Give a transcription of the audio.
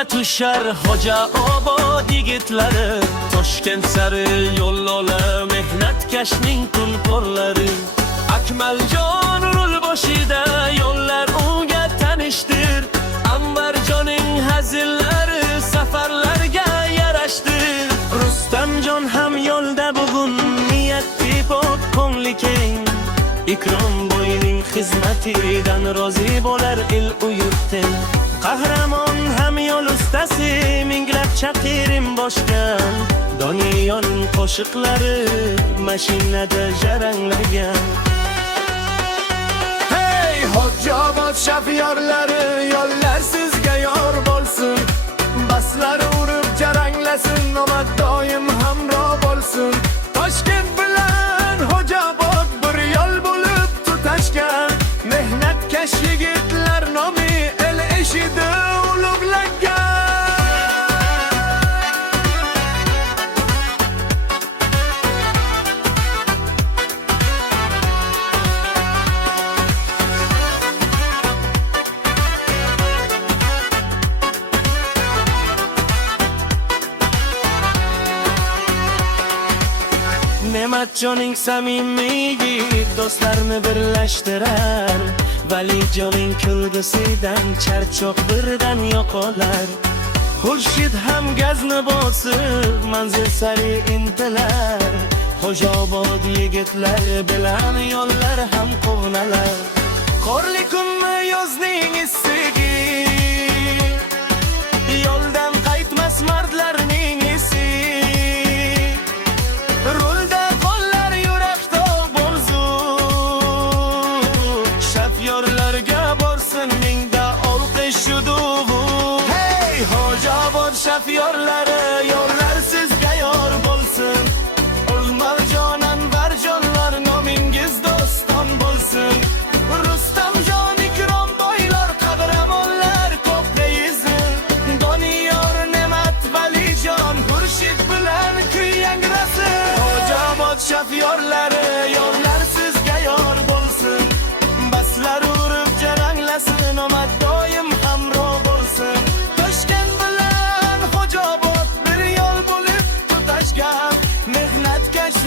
yo'lga tushar Xo'jaobod yigitlari, Toshkent sari yo'l ola mehnatkashning tulporlari. Akmaljon rul boshida yo'llar unga tanishdir. Anvarjoning hazillari safarlarga yarashdir. Rustamjon ham yo'lda bugun niyati pok ko'ngli keng. Ikrom bo'yining xizmatidan rozi bo'lar el u yurtdan. Qahramon ham yo'l ustasi, minglab chaqirim boshgan. Doniyorning qo'shiqlari mashinada jaranglagan. Hey Xo'jaobod shofyorlari, yo'llar sizga yor bo'lsin. Baslar urib jaranglasin, omad doim hamroh bo'lsin. Toshkent bilan Xo'jaobod bir yo'l bo'lib tutashgan. Mehnatkash yigitlar nomi el eshidi ulug'langan. Ne'matjoning samimiyligi do'stlarni birlashtirar. Valijoning kulgisidan charchoq birdan yo'qolar. Xurshid ham gazni bosib manzil sari intilar. Xo'jaobod yigitlari bilan yo'llar ham quvnalar. Qorli kunmi yozning issigi, yo'ldan qaytmas mardlarning isi. Rulda qo'llar yurakda bo'lsin, shofyorlarga borsin mingda olqish uduvi. Hey Xo'jaobod shofyorlari, yo'llar sizga yor bo'lsin. O'lmarjon Anvarjonlar nomingiz doston bo'lsin. Rustamjon Ikrom boylar, qahramonlar ko'p deyizin. Doniyor Ne'mat Valijon Xurshid bilan kuy yangrasin. Xo'jaobod shofyorlari, yo'llar sizga yor bo'lsin. Baslar urib jaranglasin, omad doim hamroh bo'lsin. Toshkent bilan Xo'jaobod bir yo'l bo'lib tutashgan. Mehnatkash